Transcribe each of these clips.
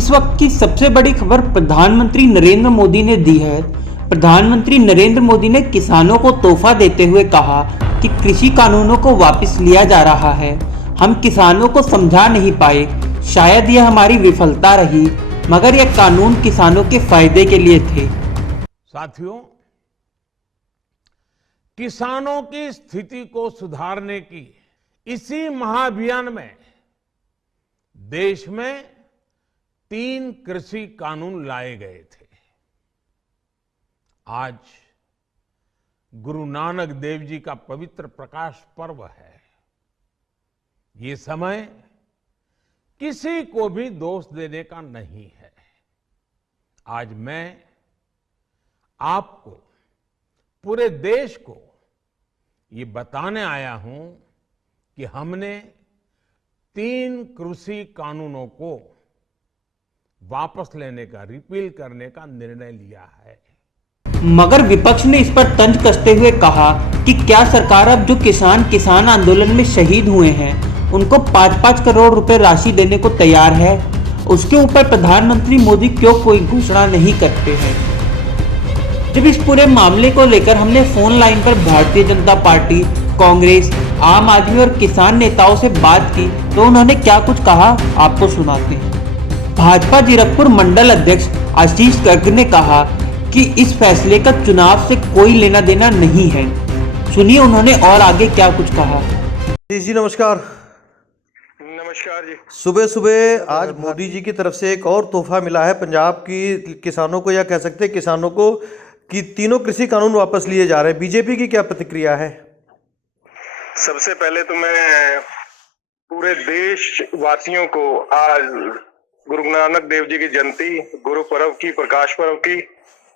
इस वक्त की सबसे बड़ी खबर प्रधानमंत्री नरेंद्र मोदी ने दी है। प्रधानमंत्री नरेंद्र मोदी ने किसानों को तोहफा देते हुए कहा कि कृषि कानूनों को वापस लिया जा रहा है। हम किसानों को समझा नहीं पाए, शायद यह हमारी विफलता रही, मगर यह कानून किसानों के फायदे के लिए थे। साथियों, किसानों की स्थिति को सुधारने की इसी महाअभियान में देश में 3 कृषि कानून लाए गए थे। आज गुरु नानक देव जी का पवित्र प्रकाश पर्व है। ये समय किसी को भी दोष देने का नहीं है। आज मैं आपको, पूरे देश को ये बताने आया हूं कि हमने 3 कृषि कानूनों को वापस लेने का, रिपील करने का निर्णय लिया है। मगर विपक्ष ने इस पर तंज कसते हुए कहा कि क्या सरकार अब जो किसान आंदोलन में शहीद हुए हैं उनको 5-5 करोड़ रुपए राशि देने को तैयार है। उसके ऊपर प्रधानमंत्री मोदी क्यों कोई घोषणा नहीं करते हैं। जब इस पूरे मामले को लेकर हमने फोन लाइन पर भारतीय जनता पार्टी, कांग्रेस, आम आदमी और किसान नेताओं से बात की तो उन्होंने क्या कुछ कहा, आपको सुनाते हैं। भाजपा जीरकपुर मंडल अध्यक्ष आशीष गर्ग ने कहा कि इस फैसले का चुनाव से कोई लेना देना नहीं है। सुनिए उन्होंने और आगे क्या कुछ कहा। जी नमस्कार। नमस्कार जी। सुबह सुबह आज मोदी जी की तरफ से एक और तोहफा मिला है पंजाब की किसानों को, या कह सकते हैं किसानों को, कि 3 कृषि कानून वापस लिए जा रहे हैं। बीजेपी की क्या प्रतिक्रिया है? सबसे पहले तो मैं पूरे देशवासियों को आज गुरु नानक देव जी की जयंती, गुरु पर्व की, प्रकाश पर्व की,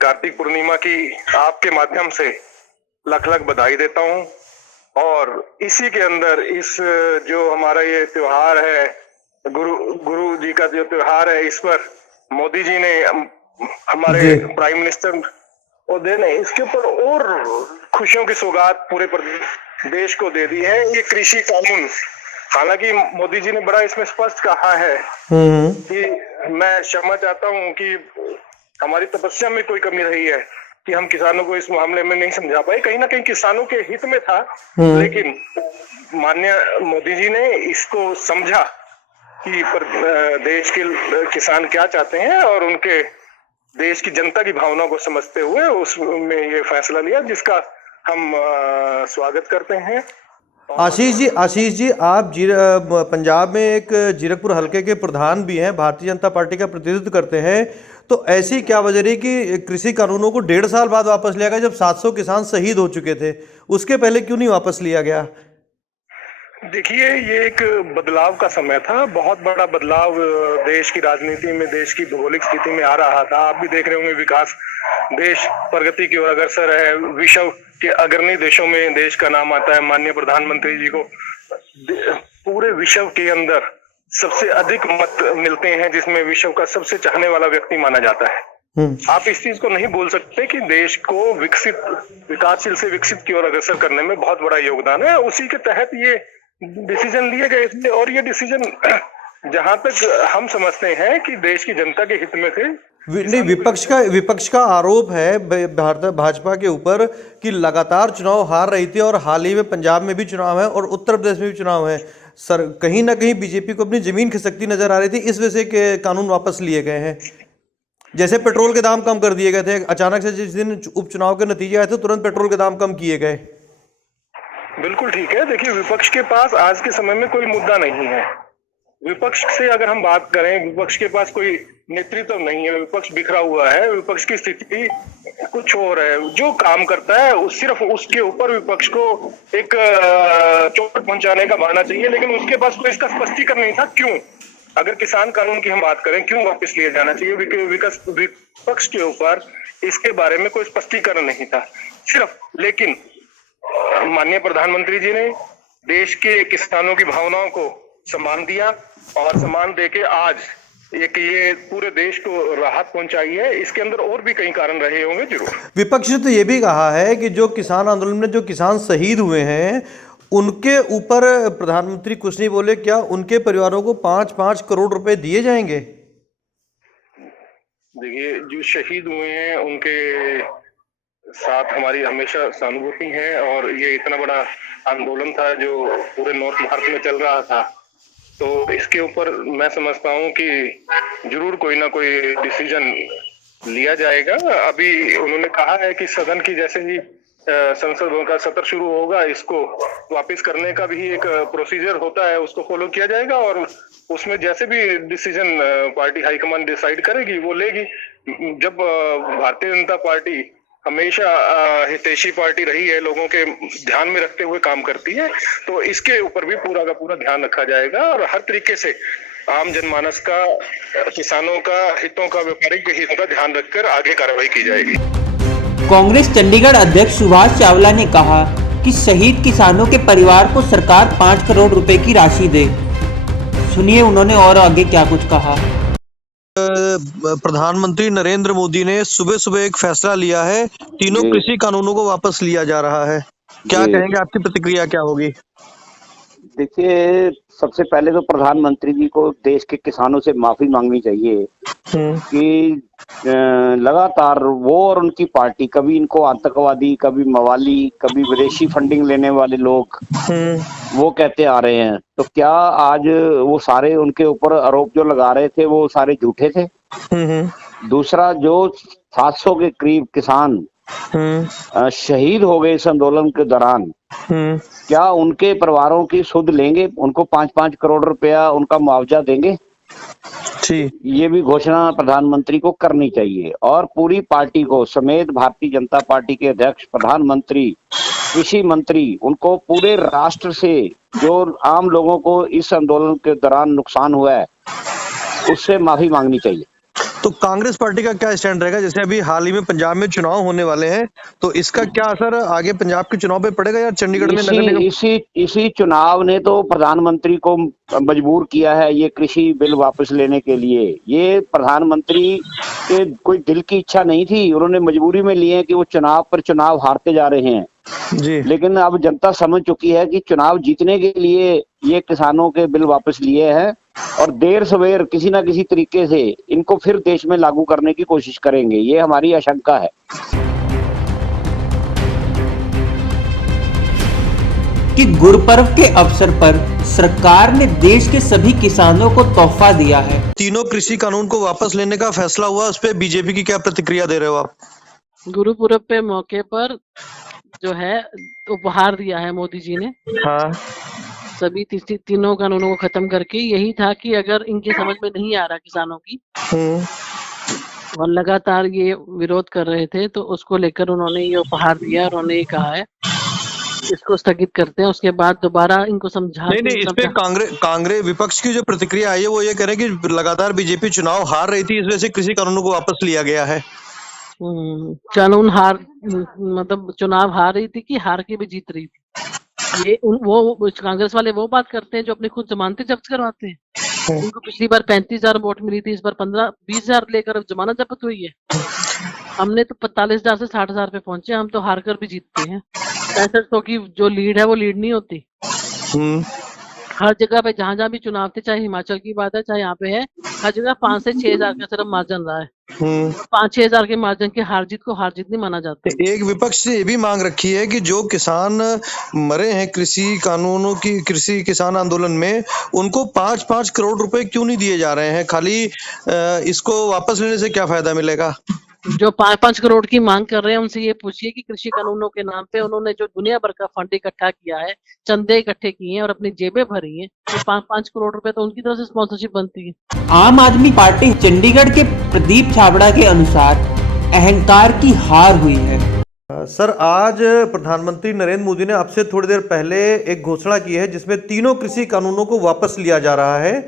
कार्तिक पूर्णिमा की आपके माध्यम से लख लख बधाई देता हूं। और इसी के अंदर इस जो हमारा ये त्योहार है, गुरु जी का जो त्योहार है, इस पर मोदी जी ने, हमारे प्राइम मिनिस्टर और ने इसके ऊपर और खुशियों की सौगात पूरे देश को दे दी है। ये कृषि कानून, हालांकि मोदी जी ने बड़ा इसमें स्पष्ट कहा है कि मैं क्षमा चाहता हूं कि हमारी तपस्या में कोई कमी रही है कि हम किसानों को इस मामले में नहीं समझा पाए। कहीं ना कहीं किसानों के हित में था, लेकिन माननीय मोदी जी ने इसको समझा कि देश के किसान क्या चाहते हैं और उनके देश की जनता की भावना को समझते हुए उसमें ये फैसला लिया, जिसका हम स्वागत करते हैं। आशीष जी, आप पंजाब में एक जीरकपुर हलके के प्रधान भी हैं, भारतीय जनता पार्टी का प्रतिनिधित्व करते हैं, तो ऐसी क्या वजह रही कि कृषि कानूनों को 1.5 साल बाद वापस लिया गया, जब 700 किसान शहीद हो चुके थे? उसके पहले क्यों नहीं वापस लिया गया? देखिए, ये एक बदलाव का समय था, बहुत बड़ा बदलाव देश की राजनीति में, देश की भौगोलिक स्थिति में आ रहा था। आप भी देख रहे होंगे, विकास, देश प्रगति की ओर अग्रसर है। विश्व के अग्रणी देशों में देश का नाम आता है। माननीय प्रधानमंत्री जी को पूरे विश्व के अंदर सबसे अधिक मत मिलते हैं, जिसमें विश्व का सबसे चाहने वाला व्यक्ति माना जाता है। आप इस चीज को नहीं बोल सकते कि देश को विकासशील से विकसित की ओर अग्रसर करने में बहुत बड़ा योगदान है। उसी के तहत ये डिसीजन लिए गए थे, और ये डिसीजन जहां तक हम समझते हैं कि देश की जनता के हित में थे। नहीं, विपक्ष का आरोप है भाजपा के ऊपर कि लगातार चुनाव हार रही थी, और हाल ही में पंजाब में भी चुनाव है और उत्तर प्रदेश में भी चुनाव है। सर, कहीं ना कहीं बीजेपी को अपनी जमीन खिसकती नजर आ रही थी, इस वजह से के कानून वापस लिए गए हैं। जैसे पेट्रोल के दाम कम कर दिए गए थे, अचानक से जिस दिन उपचुनाव के नतीजे आए थे तुरंत पेट्रोल के दाम कम किए गए। बिल्कुल ठीक है। देखिए, विपक्ष के पास आज के समय में कोई मुद्दा नहीं है। विपक्ष से अगर हम बात करें, विपक्ष के पास कोई नेतृत्व नहीं है, विपक्ष बिखरा हुआ है, विपक्ष की स्थिति कुछ और है। जो काम करता है सिर्फ उसके ऊपर विपक्ष को एक चोट पहुंचाने का बहाना चाहिए, लेकिन उसके पास कोई इसका स्पष्टीकरण नहीं था। क्यों, अगर किसान कानून की हम बात करें, क्यों वापस लिया जाना चाहिए, विपक्ष के ऊपर इसके बारे में कोई स्पष्टीकरण नहीं था सिर्फ। लेकिन माननीय प्रधानमंत्री जी ने देश के किसानों की भावनाओं को सम्मान दिया, और सम्मान देके आज ये पूरे देश को राहत पहुंचाई है। इसके अंदर और भी कई कारण रहे होंगे जरूर। विपक्ष ने तो ये भी कहा है कि जो किसान आंदोलन में जो किसान शहीद हुए हैं उनके ऊपर प्रधानमंत्री कुछ नहीं बोले, क्या उनके परिवारों को 5-5 करोड़ रुपए दिए जाएंगे? देखिए, जो शहीद हुए हैं उनके साथ हमारी हमेशा सहानुभूति है, और ये इतना बड़ा आंदोलन था जो पूरे नॉर्थ भारत में चल रहा था, तो इसके ऊपर मैं समझता हूँ कि जरूर कोई ना कोई डिसीजन लिया जाएगा। अभी उन्होंने कहा है कि सदन की जैसे ही संसद का सत्र शुरू होगा, इसको वापस करने का भी एक प्रोसीजर होता है, उसको फॉलो किया जाएगा, और उसमें जैसे भी डिसीजन पार्टी हाईकमान डिसाइड करेगी वो लेगी। जब भारतीय जनता पार्टी हमेशा हितैषी पार्टी रही है, लोगों के ध्यान में रखते हुए काम करती है, तो इसके ऊपर भी पूरा का पूरा ध्यान रखा जाएगा, और हर तरीके से आम जनमानस का, किसानों का हितों का, व्यापारिक हितों का ध्यान रखकर आगे कार्रवाई की जाएगी। कांग्रेस चंडीगढ़ अध्यक्ष सुभाष चावला ने कहा कि शहीद किसानों के परिवार को सरकार 5 करोड़ रुपए की राशि दे। सुनिए उन्होंने और आगे क्या कुछ कहा। प्रधानमंत्री नरेंद्र मोदी ने सुबह सुबह एक फैसला लिया है, तीनों कृषि कानूनों को वापस लिया जा रहा है। क्या कहेंगे, आपकी प्रतिक्रिया क्या होगी? देखिए, सबसे पहले तो प्रधानमंत्री जी को देश के किसानों से माफी मांगनी चाहिए कि लगातार वो और उनकी पार्टी कभी इनको आतंकवादी, कभी मवाली, कभी विदेशी फंडिंग लेने वाले लोग वो कहते आ रहे हैं। तो क्या आज वो सारे उनके ऊपर आरोप जो लगा रहे थे वो सारे झूठे थे? दूसरा, जो 700 के करीब किसान शहीद हो गए इस आंदोलन के दौरान, क्या उनके परिवारों की सुध लेंगे? उनको 5-5 करोड़ रुपया उनका मुआवजा देंगे? ये भी घोषणा प्रधानमंत्री को करनी चाहिए, और पूरी पार्टी को समेत भारतीय जनता पार्टी के अध्यक्ष, प्रधानमंत्री, कृषि मंत्री, उनको पूरे राष्ट्र से जो आम लोगों को इस आंदोलन के दौरान नुकसान हुआ है उससे माफी मांगनी चाहिए। तो कांग्रेस पार्टी का क्या स्टैंड रहेगा? जैसे अभी हाल ही में पंजाब में चुनाव होने वाले हैं, तो इसका क्या असर आगे पंजाब के चुनाव पे पड़ेगा, या चंडीगढ़ में नगर निगम? इसी चुनाव ने तो प्रधानमंत्री को मजबूर किया है ये कृषि बिल वापस लेने के लिए। ये प्रधानमंत्री के कोई दिल की इच्छा नहीं थी, उन्होंने मजबूरी में लिए कि वो चुनाव पर चुनाव हारते जा रहे हैं जी। लेकिन अब जनता समझ चुकी है कि चुनाव जीतने के लिए ये किसानों के बिल वापस लिए हैं, और देर सवेर किसी ना किसी तरीके से इनको फिर देश में लागू करने की कोशिश करेंगे, ये हमारी आशंका है। कि गुरुपर्व के अवसर पर सरकार ने देश के सभी किसानों को तोहफा दिया है। तीनों कृषि कानून को वापस लेने का फैसला हुआ, उस पर बीजेपी की क्या प्रतिक्रिया दे रहे हो आप? गुरुपुरब पे मौके पर जो है उपहार दिया है मोदी जी ने। हाँ। सभी तीनों कानूनों को खत्म करके, यही था कि अगर इनके समझ में नहीं आ रहा किसानों की और लगातार ये विरोध कर रहे थे, तो उसको लेकर उन्होंने ये उपहार दिया। उन्होंने ये कहा है इसको स्थगित करते हैं, उसके बाद दोबारा इनको समझा। नहीं, इस पे कांग्रेस विपक्ष की जो प्रतिक्रिया आई है वो ये कह रहे हैं कि लगातार बीजेपी चुनाव हार रही थी, इस वजह से कृषि कानूनों को वापस लिया गया है। कानून मतलब चुनाव हार रही थी कि हार के भी जीत रही थी? ये वो कांग्रेस वाले वो बात करते हैं जो अपने खुद जमानतें जब्त करवाते हैं। उनको पिछली बार 35,000 वोट मिली थी, इस बार 15-20,000 लेकर जमानत जब्त हुई है। हमने तो 45,000 से 60,000 पे पहुंचे, हम तो हार कर भी जीतते हैं। 6500 की जो लीड है वो लीड नहीं होती। हर जगह पे जहां भी चुनाव थे, चाहे हिमाचल की बात है चाहे यहाँ पे है, हर जगह 5 से 6,000 का सिर्फ मार्जिन रहा है। 5-6,000 के मार्जिन के हार जीत को हार जीत नहीं माना जाता। एक विपक्ष से ये भी मांग रखी है कि जो किसान मरे हैं कृषि किसान आंदोलन में, उनको 5-5 करोड़ रुपए क्यों नहीं दिए जा रहे हैं? खाली इसको वापस लेने से क्या फायदा मिलेगा? जो 5-5 करोड़ की मांग कर रहे हैं उनसे ये पूछिए कि कृषि कानूनों के नाम पे उन्होंने जो दुनिया भर का फंड इकट्ठा किया है, चंदे इकट्ठे किए हैं और अपनी जेबें भरी हैं, तो 5-5 करोड़ रुपए तो उनकी तरफ से स्पॉन्सरशिप बनती है। आम आदमी पार्टी चंडीगढ़ के प्रदीप छाबड़ा के अनुसार अहंकार की हार हुई है। सर, आज प्रधानमंत्री नरेंद्र मोदी ने आपसे थोड़ी देर पहले एक घोषणा की है जिसमें तीनों कृषि कानूनों को वापस लिया जा रहा है।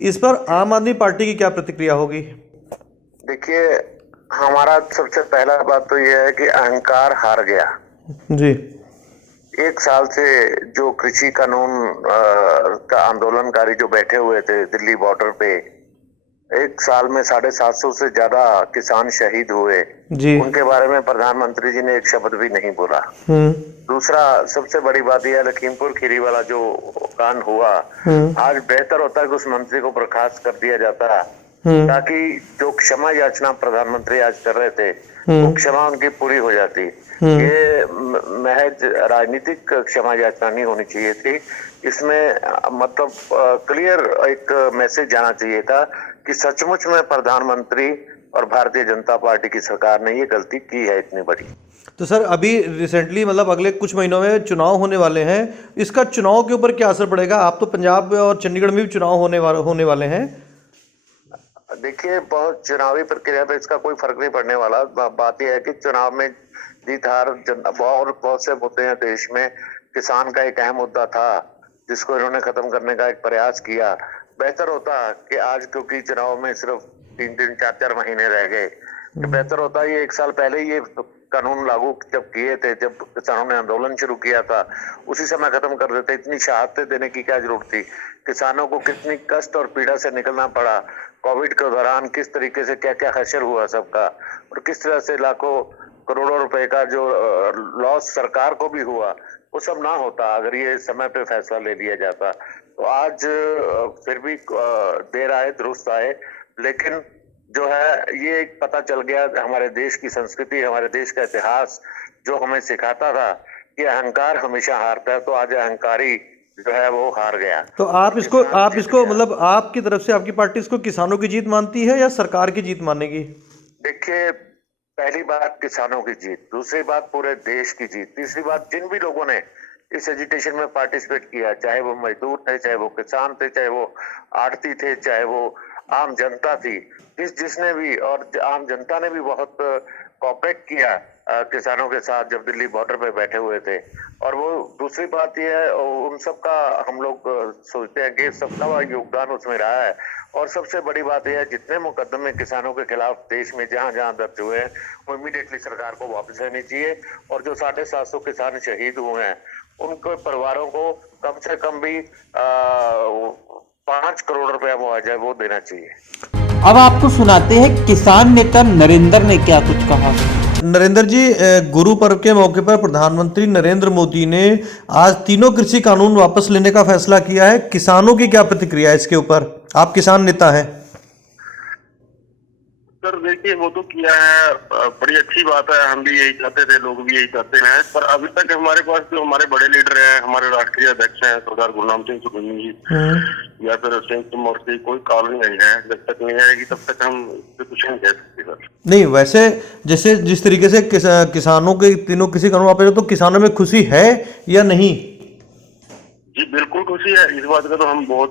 इस पर आम आदमी पार्टी की क्या प्रतिक्रिया होगी? देखिए, हमारा सबसे पहला बात तो यह है कि अहंकार हार गया जी। 1 साल से जो कृषि कानून का आंदोलनकारी जो बैठे हुए थे दिल्ली बॉर्डर पे, 1 साल में 750 से ज्यादा किसान शहीद हुए जी। उनके बारे में प्रधानमंत्री जी ने एक शब्द भी नहीं बोला। दूसरा, सबसे बड़ी बात यह, लखीमपुर खीरी वाला जो कांड हुआ, आज बेहतर होता है कि उस मंत्री को बर्खास्त कर दिया जाता ताकि जो क्षमा याचना प्रधानमंत्री आज कर रहे थे वो क्षमा उनकी पूरी हो जाती। ये महज राजनीतिक क्षमा याचना नहीं होनी चाहिए थी, इसमें मतलब क्लियर एक मैसेज जाना चाहिए था कि सचमुच में प्रधानमंत्री और भारतीय जनता पार्टी की सरकार ने ये गलती की है इतनी बड़ी। तो सर अभी रिसेंटली मतलब अगले कुछ महीनों में चुनाव होने वाले हैं, इसका चुनाव के ऊपर क्या असर पड़ेगा? आप तो पंजाब और चंडीगढ़ में भी चुनाव होने वाले हैं। देखिए, बहुत चुनावी प्रक्रिया पे इसका कोई फर्क नहीं पड़ने वाला। बात यह है कि चुनाव में जीत हार बहुत से मुद्दे हैं देश में। किसान का एक अहम मुद्दा था जिसको इन्होंने खत्म करने का एक प्रयास किया। बेहतर होता कि आज, क्योंकि चुनाव में सिर्फ 3-3, 4-4 महीने रह गए, बेहतर होता ये 1 साल पहले ये कानून लागू जब किए थे, जब किसानों ने आंदोलन शुरू किया था, उसी समय खत्म कर देते। इतनी शहादतें देने की क्या जरूरत थी? किसानों को कितनी कष्ट और पीड़ा से निकलना पड़ा। कोविड के दौरान किस तरीके से क्या क्या हश्र हुआ सबका, और किस तरह से लाखों करोड़ों रुपए का जो लॉस सरकार को भी हुआ, वो सब ना होता अगर ये समय पे फैसला ले लिया जाता। तो आज फिर भी देर आए दुरुस्त आए, लेकिन जो है ये पता चल गया हमारे देश की संस्कृति, हमारे देश का इतिहास जो हमें सिखाता था कि अहंकार हमेशा हारता है, तो आज अहंकारी जो है वो हार गया। तो आप इसको मतलब आपकी तरफ से आपकी पार्टी इसको किसानों की जीत मानती है या सरकार की जीत मानेगी? देखिए, पहली बात किसानों की जीत, दूसरी बात पूरे देश की जीत, तीसरी बात जिन भी लोगों ने इस एजिटेशन में पार्टिसिपेट किया, चाहे वो मजदूर थे, चाहे वो किसान थे, चाहे वो आड़ती थे, चाहे वो आम जनता थी, जिसने भी, और आम जनता ने भी बहुत कोऑपरेट किया किसानों के साथ जब दिल्ली बॉर्डर पे बैठे हुए थे। और वो दूसरी बात ये है, उन सबका हम लोग सोचते हैं कि सबका योगदान उसमें रहा है। और सबसे बड़ी बात यह है, जितने मुकदमे किसानों के खिलाफ देश में जहां जहां दर्ज हुए हैं, वो इमीडिएटली सरकार को वापस लेनी चाहिए। और जो 750 किसान शहीद हुए हैं, उनके परिवारों को कम से कम भी 5 करोड़ रुपया मुआवजा वो देना चाहिए। अब आपको सुनाते हैं किसान नेता नरेंद्र ने क्या कुछ कहा। नरेंद्र जी, गुरु पर्व के मौके पर प्रधानमंत्री नरेंद्र मोदी ने आज तीनों कृषि कानून वापस लेने का फैसला किया है। किसानों की क्या प्रतिक्रिया है इसके ऊपर? आप किसान नेता हैं। सर देखिए, वो तो किया है, बड़ी अच्छी बात है, हम भी यही चाहते थे, लोग भी यही चाहते हैं। पर अभी तक हमारे पास जो हमारे बड़े लीडर हैं, हमारे राष्ट्रीय अध्यक्ष हैं सरदार गुरनाम सिंह सुखनी जी, या फिर संयुक्त मोर्चे की कोई कॉल नहीं आई है। जब तक नहीं आएगी तब तक हम कुछ नहीं कह सकते सर। नहीं, वैसे जैसे जिस तरीके से किसानों के तीनों कृषि कानून वापस, तो किसानों में खुशी है या नहीं? जी बिल्कुल खुशी है। इस बात का तो हम बहुत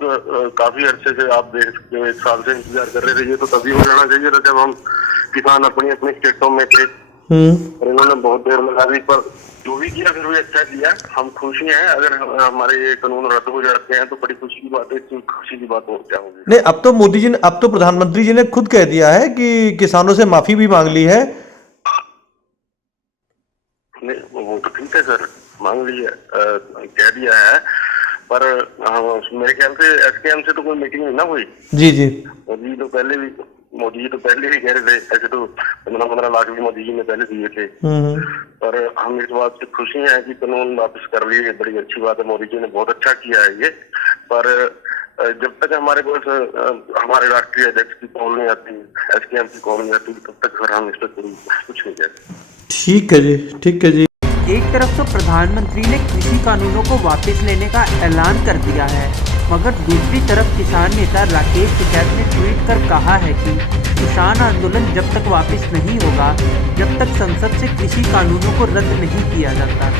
काफी अरसे से, आप देख सकते हो, 1 साल से इंतजार कर रहे थे। ये तो तभी हो जाना चाहिए था जब हम किसान अपनी अपनी स्टेटों में थे, और इन्होंने बहुत देर लगा दी। पर जो भी किया फिर भी अच्छा किया, हम खुशी हैं। अगर हमारे ये कानून रद्द हो जाते हैं तो बड़ी खुशी की बात है, इसमें खुशी की बात हो क्या होगी? नहीं, अब तो प्रधानमंत्री जी ने खुद कह दिया है कि किसानों से माफी भी मांग ली है। नहीं, वो तो ठीक है सर, मांग लिया, कह दिया है। पर मेरे ख्याल से एसकेएम से तो कोई मीटिंग नहीं ना हुई। जी जी, मोदी जी तो पहले भी कह रहे थे, ऐसे तो 15-15 लाख भी मोदी जी ने पहले दिए थे। पर हम इस बात से खुशी हैं कि कानून वापस कर लिए, बड़ी अच्छी बात है, मोदी जी ने बहुत अच्छा किया है ये। पर जब तक हमारे पास हमारे राष्ट्रीय अध्यक्ष की कॉल नहीं आती, एसकेएम की कॉल नहीं आती, तब तक सर हम इस पर कुछ नहीं कहते। ठीक है जी, ठीक है जी। एक तरफ तो प्रधानमंत्री ने कृषि कानूनों को वापस लेने का ऐलान कर दिया है, मगर दूसरी तरफ किसान नेता राकेश टिकैत ने ट्वीट कर कहा है कि किसान आंदोलन जब तक वापस नहीं होगा, जब तक संसद से कृषि कानूनों को रद्द नहीं किया जाता।